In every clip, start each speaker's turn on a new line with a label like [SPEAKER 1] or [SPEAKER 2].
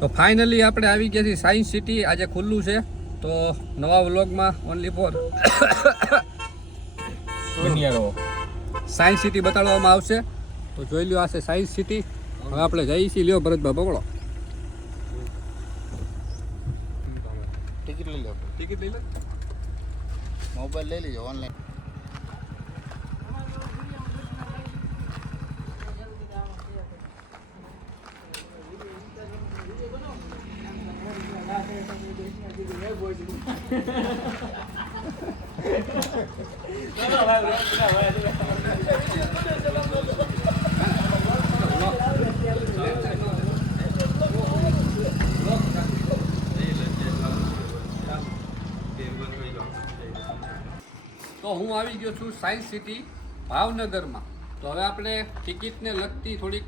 [SPEAKER 1] તો ફાઇનલી આપણે આવી ગયા છીએ સાયન્સ સિટી આજે ખુલ્લું છે. તો નવા વ્લોગમાં ઓનલી ફોર સાયન્સ સિટી બતાડવામાં આવશે. તો જોઈ લ્યો આ છે સાયન્સ સિટી હવે આપણે જઈએ છીએ. લ્યો ભરતભાઈ પકડો
[SPEAKER 2] ટિકિટ લઈ લો.
[SPEAKER 1] ટિકિટ લઈ લે?
[SPEAKER 2] મોબાઈલ લઈ લેજો ઓનલાઈન
[SPEAKER 1] તો હું આવી ગયો છું સાયન્સ સિટી ભાવનગરમાં. તો હવે આપણે ટિકિટને લગતી થોડીક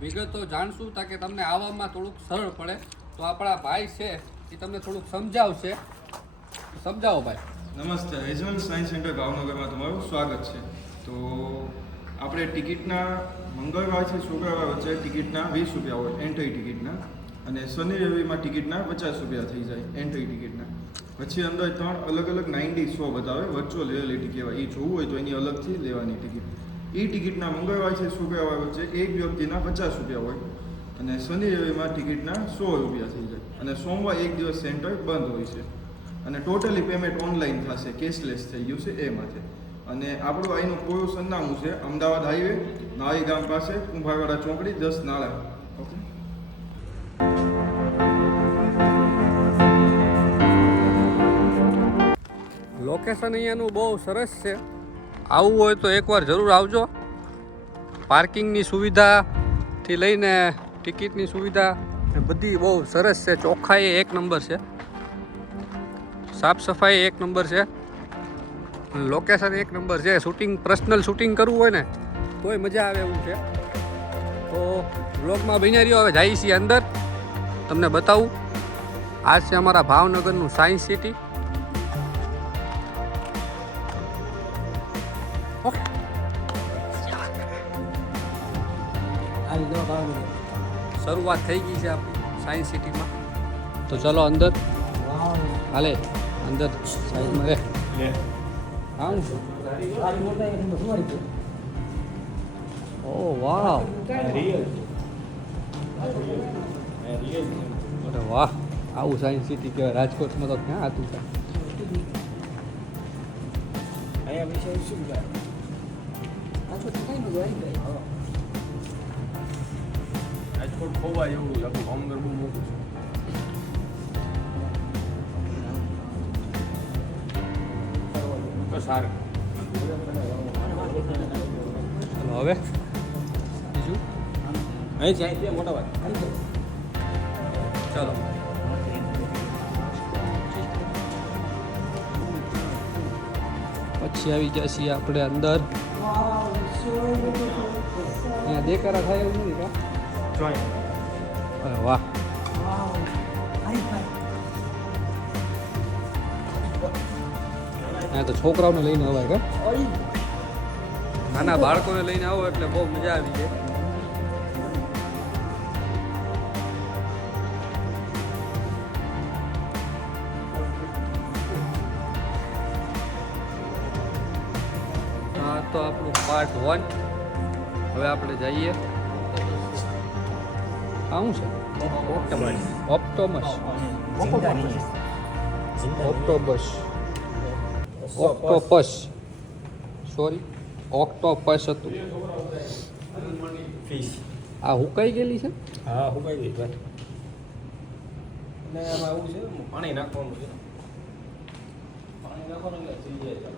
[SPEAKER 1] વિગતો જાણશું તાકે તમને આવવામાં થોડુંક સરળ પડે. તો આપણા ભાઈ છે એ તમને થોડુંક સમજાવશે. સમજાવો ભાઈ.
[SPEAKER 3] નમસ્તે હેઝવન સાયન્સ સેન્ટર ભાવનગરમાં તમારું સ્વાગત છે. તો આપણે ટિકિટના, મંગળવારથી શુક્રવાર વચ્ચે ટિકિટના વીસ રૂપિયા હોય એન્ટ્રી ટિકિટના, અને શનિ રવિમાં ટિકિટના પચાસ રૂપિયા થઈ જાય એન્ટ્રી ટિકિટના. પછી અંદર ત્રણ અલગ અલગ નાઇન્ટી શો બતાવે વર્ચ્યુઅલ રિયાલિટી કહેવાય. એ જોવું હોય તો એની અલગથી લેવાની ટિકિટ. એ ટિકિટના મંગળવારથી શુક્રવાર વચ્ચે એક વ્યક્તિના પચાસ રૂપિયા હોય, અને શનિ રવિમાં ટિકિટના સો રૂપિયા થઈ જાય. અને સોમવાર એક દિવસ સેન્ટર બંધ હોય છે. અને ટોટલી પેમેન્ટ ઓનલાઈન થશે કેશલેસ થઈ ગયું છે એ માટે અને આપણું અહીંનું પૂરું સરનામું છે? અમદાવાદ હાઈવે નાળી ગામ પાસે કુંભાવાડા ચોકડી, દસ નાળા.
[SPEAKER 1] લોકેશન અહીંયાનું બહુ સરસ છે. આવવું હોય તો એકવાર જરૂર આવજો. પાર્કિંગની સુવિધાથી લઈને ટિકિટની સુવિધા. એ બધી બહુ સરસ છે ચોખ્ખાઈ એક નંબર છે. સાફ સફાઈ એક નંબર છે. લોકેશન એક નંબર છે. શૂટિંગ પર્સનલ શૂટિંગ કરવું હોય ને, તોય મજા આવે એવું છે. તો બ્લોગમાં બન્યા રહ્યો, હવે જઈએ છીએ અંદર. તમને બતાવું. આ છે અમારા ભાવનગરનું સાયન્સ સિટી શરૂઆત થઈ ગઈ છે આપણી સાયન્સ સિટીમાં તો ચલો અંદર. હાલે. અંદર સાઈડમાં રે. હા ઓ વાવ. અરે વાહ. આવું સાયન્સ સિટી કહેવાય. રાજકોટમાં તો ક્યાં હતું
[SPEAKER 4] રાજકોટ ખોવા જેવું લગભગ ભાવનગર બહુ મોટું તો સારું.
[SPEAKER 1] હવે. બીજું
[SPEAKER 4] અહીં જાય છે મોટા ભાઈ
[SPEAKER 1] ચલો. પછી આવી ગયા છીએ આપણે અંદર. અહીંયા દેખાડા થાય એવું નથી અરે વાહ. અહીંયા તો છોકરાઓને લઈને અવાય કા નાના બાળકોને લઈને આવો એટલે બહુ મજા આવી જાય. હા તો આપણું પાર્ટ વન હવે આપણે જઈએ. આ શું છે? ઓપ્ટોમસ ઓક્ટોબસ ઓક્ટોપસ. સોરી ઓક્ટોપસ હતું.
[SPEAKER 4] ફિશ
[SPEAKER 1] આ હુકાઈ ગયેલી છે?
[SPEAKER 4] હા હું કઈ ગઈ ભાઈ. એટલે એમાં એવું છે પાણી નાખવાનું છે. પાણી નાખવાનું એટલે થઈ જાય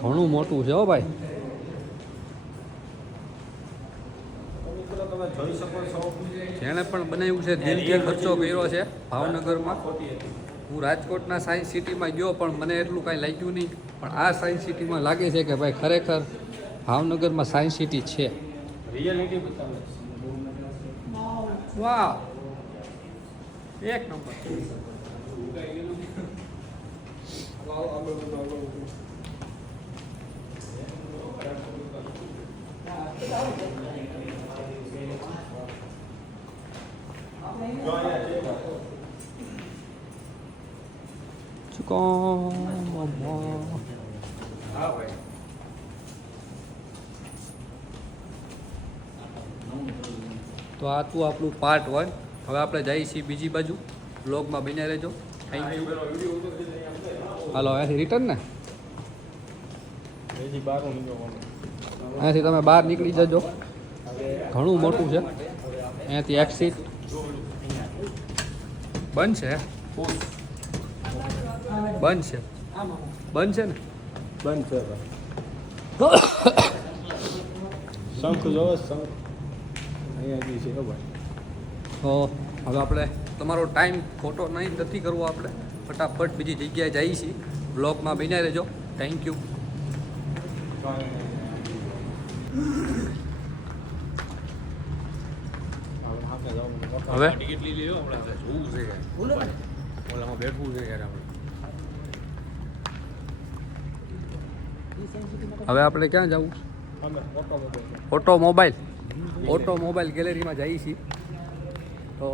[SPEAKER 1] ઘણું મોટું છે હો ભાઈ. જેણે પણ બનાવ્યું છે દિલથી ખર્ચો કર્યો છે ભાવનગરમાં.
[SPEAKER 4] ખોટી હતી.
[SPEAKER 1] હું રાજકોટના સાયન્સ સિટીમાં ગયો પણ મને એટલું કાંઈ લાગ્યું નહીં. પણ આ સાયન્સ સિટીમાં લાગે છે કે ભાઈ ખરેખર ભાવનગરમાં સાયન્સ સિટી છે. વાહ! એક નંબર.
[SPEAKER 4] હા ભાઈ
[SPEAKER 1] તો આ તું આપણું પાર્ટ વન હવે આપણે જઈએ છીએ બીજી બાજુ. બ્લોગમાં બને રહેજો. થેન્ક યુ હાલો અહીંયાથી રિટર્ન ને? અહીંયાથી તમે બહાર નીકળી જજો. ઘણું મોટું છે. અહીંયાથી એક્સિટ બંધ છે. બંધ છે. બંધ છે ને?
[SPEAKER 4] બંધ છે શંખ જોવો શંખ. અહીંયાથી છે ખબર
[SPEAKER 1] તો હવે આપણે તમારો ટાઈમ ખોટો નહીં નથી કરવો આપણે. ફટાફટ બીજી જગ્યાએ જઈએ છીએ. બ્લોગમાં બન્યા રહેજો. થેન્ક યુ હવે?
[SPEAKER 4] ટિકિટ લઈ લ્યો આપણે જોવું છે ઓલામાં બેઠવું છે યાર આપણે.
[SPEAKER 1] હવે આપણે ક્યાં જવું?
[SPEAKER 4] ઓટોમોબાઈલ. મોટો મોટો
[SPEAKER 1] ઓટો મોબાઈલ ઓટો મોબાઈલ ગેલેરીમાં જઈએ છીએ. તો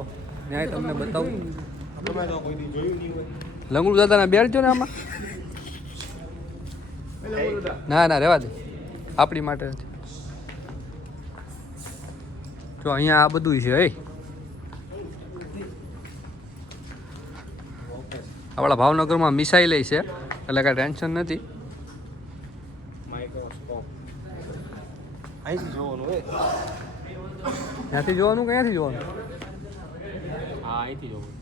[SPEAKER 1] ત્યાં તમને બતાવું.
[SPEAKER 4] લંગડું
[SPEAKER 1] લંગડુ દાદાને બેસજો ને આમાં? ના ના રહેવા દે. આપણી માટે જો અહીંયા આ બધું છે એ આપણા ભાવનગરમાં મિસાઈલ છે, એટલે કાંઈ ટેન્શન નથી.
[SPEAKER 4] અહીંથી જોવાનું એ.
[SPEAKER 1] ત્યાંથી જોવાનું કે અહીંયાથી જોવાનું?
[SPEAKER 4] હા અહીંથી જોવાનું.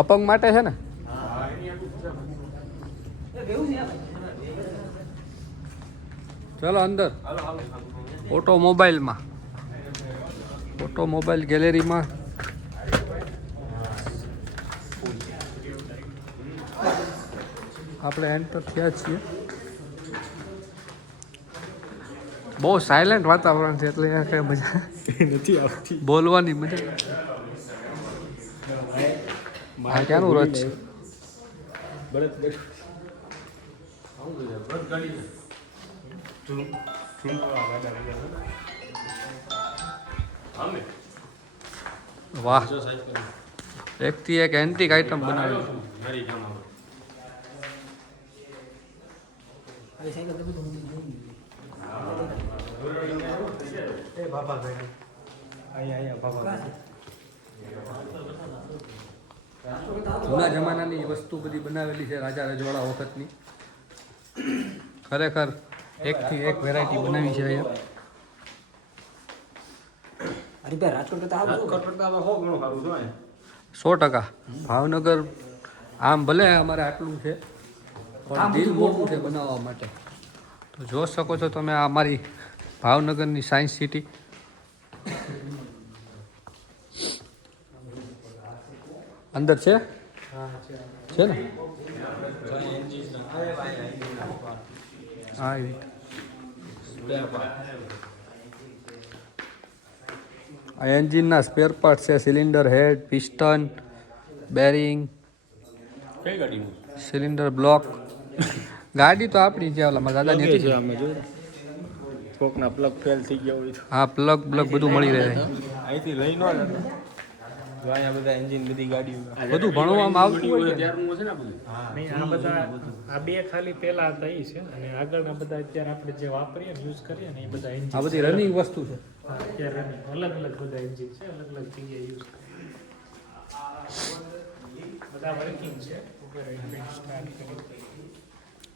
[SPEAKER 1] અપંગ માટે છે ને? ચલો અંદર. ઓટોમોબાઈલમાં. ઓટોમોબાઈલ ગેલેરીમાં. આપણે એન્ટર થયા છીએ. બહુ સાયલેન્ટ વાતાવરણ છે એટલે અહીંયા કઈ મજા
[SPEAKER 4] નથી આવતી.
[SPEAKER 1] બોલવાની મજા. હા ક્યાંનું રથ છે?
[SPEAKER 4] ગાડી
[SPEAKER 1] વાહ. એકથી એક એન્ટિક
[SPEAKER 4] અહીંયા બાબા
[SPEAKER 1] જૂના જમાનાની વસ્તુ બધી બનાવેલી છે રાજા રજવાડા વખતની. ખરેખર એકથી એક વેરાયટી બનાવી છે અહીંયા.
[SPEAKER 5] હરિભાઈ રાજકોટ કરતા આવું
[SPEAKER 4] રાજકોટ કરતા હો ઘણું સારું છે
[SPEAKER 1] સો ટકા. ભાવનગર આમ ભલે અમારે આટલું છે પણ દિલ મોટું છે બનાવવા માટે. તો જોઈ શકો છો તમે આ અમારી ભાવનગરની સાયન્સ સિટી. અંદર છે? છે ને? હા એવી આ એન્જિનના સ્પેર પાર્ટ છે cylinder head piston bearing cylinder block ગાડી તો આપણી છે ઓલામાં મારા દાદાની હતી
[SPEAKER 4] અમે જો. કોકના પ્લગ ફેલ થઈ ગયા હોય
[SPEAKER 1] હા પ્લગ બ્લગ બધું મળી રહે.
[SPEAKER 4] અહીંથી લઈ નો. અહીંયા બધા એન્જિન બધી ગાડીઓ.
[SPEAKER 1] બધું ભણવામાં આવતું હોય
[SPEAKER 4] ત્યારનું છે ને
[SPEAKER 6] નહીં આ બધા આ બે ખાલી પેલા હતા છે અને આગળના બધા અત્યારે આપણે જે વાપરીએ યુઝ કરીએ ને એ બધા
[SPEAKER 1] આ બધી રનિંગ વસ્તુ છે.
[SPEAKER 6] અત્યારે અલગ અલગ બધા એન્જિન છે અલગ અલગ જગ્યાએ યુઝ કરે. બધા વર્કિંગ છે.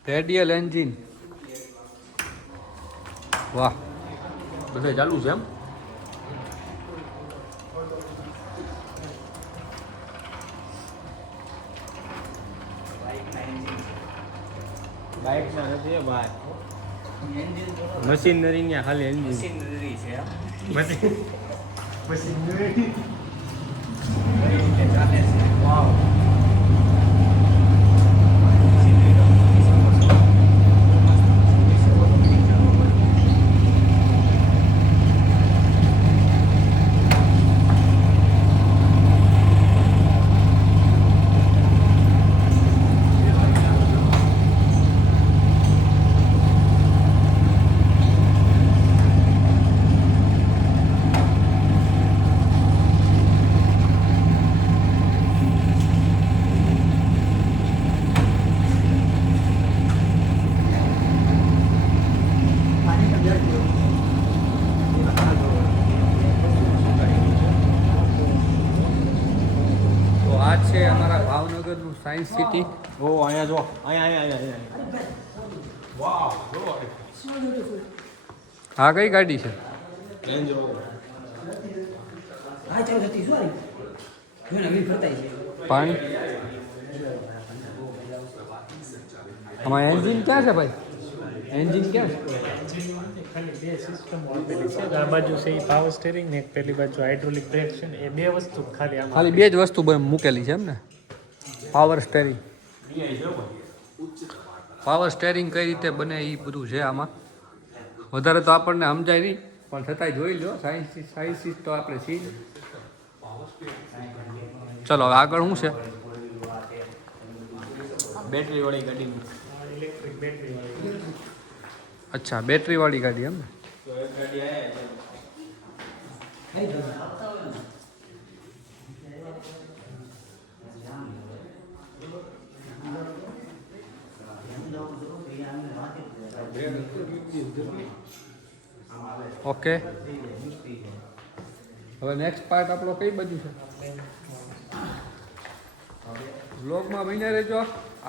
[SPEAKER 1] Radial engine. વાહ.
[SPEAKER 4] બધે ચાલુ છે એમ? બાઇક ના નથી ભાઈ. મશીનરી ને ખાલી એન્જિન
[SPEAKER 1] છે આ સાયન્સ સિટી
[SPEAKER 4] ઓ અહીંયા જો અહીંયા અહીંયા અહીંયા
[SPEAKER 1] હા કઈ ગાડી છે?
[SPEAKER 4] રેન્જ
[SPEAKER 5] હા ચાલો હતી સોરી.
[SPEAKER 1] પાણી? આમાં એન્જિન ક્યાં છે ભાઈ? એન્જિન ક્યાં છે?
[SPEAKER 6] ખાલી બે સિસ્ટમો આપેલી છે આ બાજુ છે એ પાવર સ્ટેરિંગ ને પેલી બાજુ હાઇડ્રોલિક બ્રેક છે ને એ બે વસ્તુ ખાલી
[SPEAKER 1] ખાલી બે જ વસ્તુ મૂકેલી છે એમ ને? પાવર સ્ટેરિંગ પાવર સ્ટેરિંગ કઈ રીતે બને એ બધું છે આમાં? વધારે તો આપણને સમજાય નહીં પણ છતાંય જોઈ લો સાયન્સ સાયન્સિસ તો આપણે છીએ. ચલો હવે આગળ શું છે?
[SPEAKER 4] બેટરી વાળી ગાડી.
[SPEAKER 1] અચ્છા બેટરી વાળી ગાડી એમ ને
[SPEAKER 4] તો એક ગાડી આયા
[SPEAKER 1] ઓકે. હવે નેક્સ્ટ પાર્ટ આપણો કઈ બાજુ છે? બ્લોગમાં મહિને રહેજો.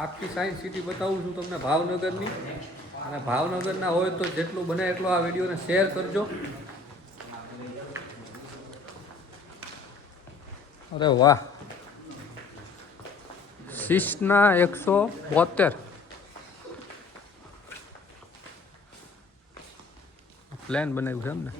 [SPEAKER 1] આખી સાયન્સ સિટી બતાવું છું તમને ભાવનગરની. અને ભાવનગરના હોય તો જેટલું બને એટલો આ વિડીયોને શેર કરજો. અરે વાહ. શીશના એકસો બોતેર. પ્લાન બનાવ્યું છે એમ ને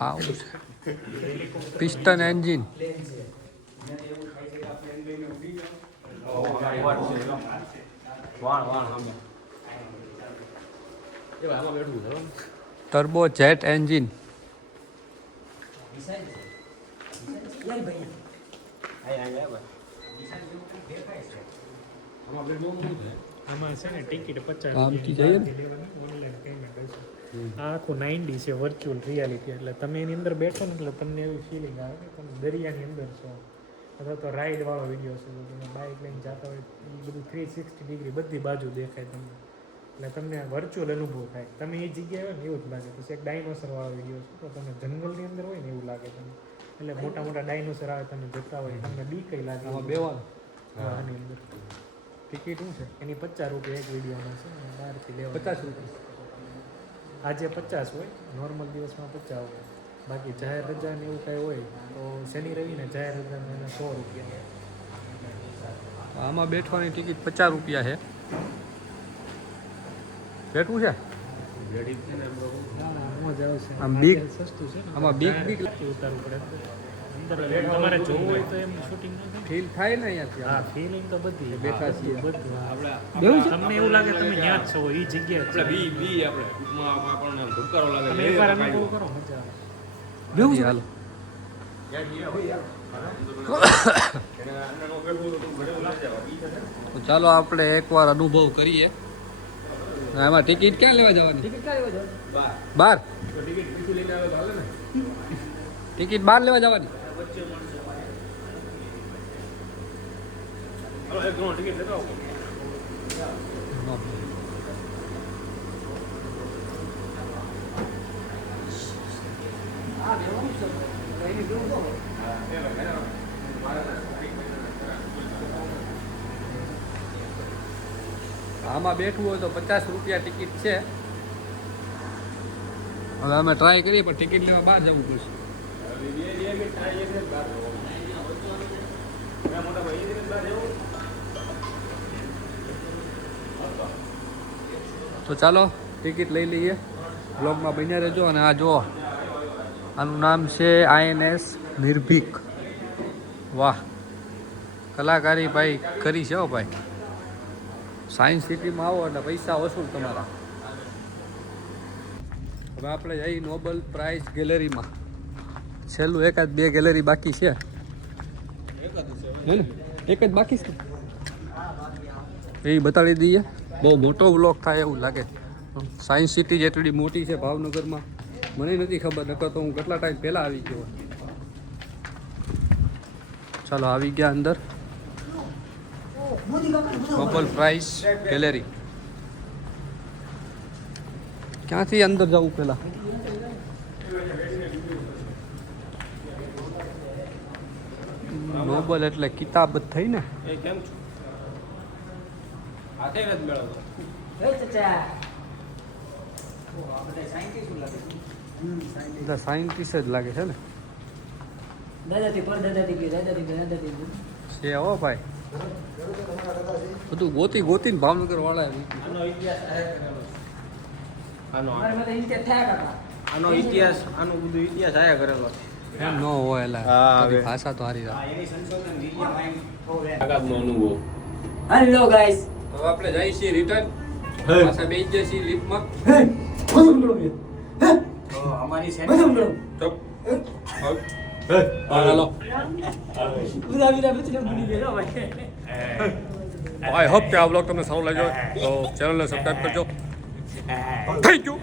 [SPEAKER 1] આવું છે પિસ્ટન એન્જિન
[SPEAKER 4] વાણ વાણ સામે એ ભાઈ આમાં બેઠું છે
[SPEAKER 1] ટર્બો જેટ એન્જિન
[SPEAKER 5] યાર ભાઈ.
[SPEAKER 4] અહીંયા અહીંયા આમાં છે
[SPEAKER 6] ને ટિકિટ પચાસ
[SPEAKER 1] આમથી જઈએ
[SPEAKER 6] આ આખું નાઇન્ટી છે વર્ચ્યુઅલ રિયાલિટી એટલે તમે એની અંદર બેઠો ને એટલે તમને એવી ફિલિંગ આવે કે તમે દરિયાની અંદર છો. અથવા તો રાઈડ વાળો વીડિયો છે તો તમે બાઇક લઈને જતા હોય એ બધું થ્રી સિક્સટી ડિગ્રી બધી બાજુ દેખાય તમને. એટલે તમને વર્ચ્યુઅલ અનુભવ થાય. તમે એ જગ્યાએ હોય ને એવું જ લાગે. પછી એક ડાયનોસર વાળો વીડિયો છે તો તમે જંગલની અંદર હોય ને એવું લાગે તમને. એટલે મોટા મોટા ડાયનોસર આવે તમે જોતા હોય તમને બી કઈ લાગે
[SPEAKER 1] આમાં બેવાનું?
[SPEAKER 6] આની અંદર. ટિકિટ શું છે? એની પચાસ રૂપિયા એક વિડીયોમાં છે અને બહારથી લેવા
[SPEAKER 1] પચાસ રૂપિયા.
[SPEAKER 6] આજે પચાસ હોય નોર્મલ દિવસમાં પચાસ હોય. બાકી જાહેર રજા ને એવું કાંઈ હોય તો શનિ રવિ ને જાહેર રજા ને સો રૂપિયા.
[SPEAKER 1] આમાં બેઠવાની ટિકિટ પચાસ રૂપિયા છે. બેઠવું છે? આમ big-
[SPEAKER 6] અત્યારે સસ્તું છે ને
[SPEAKER 1] આમાં big
[SPEAKER 6] જાહેર ઉતારવું પડે તમારે જોવું હોય તો એમ શૂટિંગ
[SPEAKER 1] ફીલ થાય ને અહીંયાથી
[SPEAKER 6] હા ફિલિંગ તો બધી
[SPEAKER 1] બેઠા છીએ.
[SPEAKER 6] બધું.
[SPEAKER 4] આપણે
[SPEAKER 6] તમને એવું લાગે તમે ત્યાં જ છો એ જગ્યાએ જ
[SPEAKER 4] બી બી આપણે ટૂંકમાં આપણને ધબકારો લાગે
[SPEAKER 6] તમે એકવાર અનુભવ કરો મજા
[SPEAKER 1] બેવું છે. હાલો. ચાલો આપણે એકવાર અનુભવ કરીએ. ને એમાં ટિકિટ ક્યાં લેવા જવાની? બાર. ટિકિટ બાર લેવા જવાની. આમાં બેઠવું હોય તો પચાસ રૂપિયા ટિકિટ છે. હવે અમે ટ્રાય કરીએ, પણ ટિકિટ લેવા બહાર જવું પડશે. તો ચાલો, ટિકિટ લઈ લઈએ. બ્લોગમાં બન્યા રહેજો અને આ જુઓ. આનું નામ છે આઈએનએસ નિર્ભીક વાહ. કલાકારી ભાઈ કરી છે ભાઈ. સાયન્સ સિટીમાં આવો એટલે પૈસા વસૂલ તમારા. હવે આપણે જઈ નોબલ પ્રાઇઝ ગેલેરીમાં છેલ્લું એકાદ બે ગેલેરી બાકી છે. એક જ બાકી છે? એ બતાડી દઈએ. બહુ મોટો વ્લોગ થાય એવું લાગે. સાયન્સ સિટી જેટલી મોટી છે ભાવનગરમાં. મને નથી ખબર, નકર તો હું કેટલા ટાઈમ પહેલાં આવી ગયો ચાલો, આવી ગયા અંદર.
[SPEAKER 5] મોદી કાકા
[SPEAKER 1] ગેલેરી ક્યાંથી અંદર જવું પેલા નોબલ એટલે કિતાબ જ થઈ ને?
[SPEAKER 5] સાયન્ટિસ્ટ
[SPEAKER 1] જ લાગે છે ને?
[SPEAKER 5] દાદાથી પર દાદાથી દાદાથી દાદાથી
[SPEAKER 1] છે હો ભાઈ. બધું ગોતી ગોતી ભાવનગર વાળા
[SPEAKER 4] આનો ઇતિહાસ. આનો
[SPEAKER 5] બધા
[SPEAKER 4] ઇતિહાસ આનો બધું ઇતિહાસ આયા કરેલો
[SPEAKER 1] એમ ન હોય એટલે
[SPEAKER 4] હા,
[SPEAKER 1] ભાષા તો હારી
[SPEAKER 4] અનુભવ.
[SPEAKER 5] હેલો ગાઈસ
[SPEAKER 1] હવે આપણે જઈએ છીએ રિટર્ન પાછા બેસી જઈએ છીએ લિફ્ટમાં
[SPEAKER 5] હે બધું
[SPEAKER 4] તો અમારી
[SPEAKER 5] બધું
[SPEAKER 1] આઈ હોપ કે આ બ્લોગ તમને સારું લાગ્યો તો ચેનલને સબસ્ક્રાઈબ કરજો. Thank you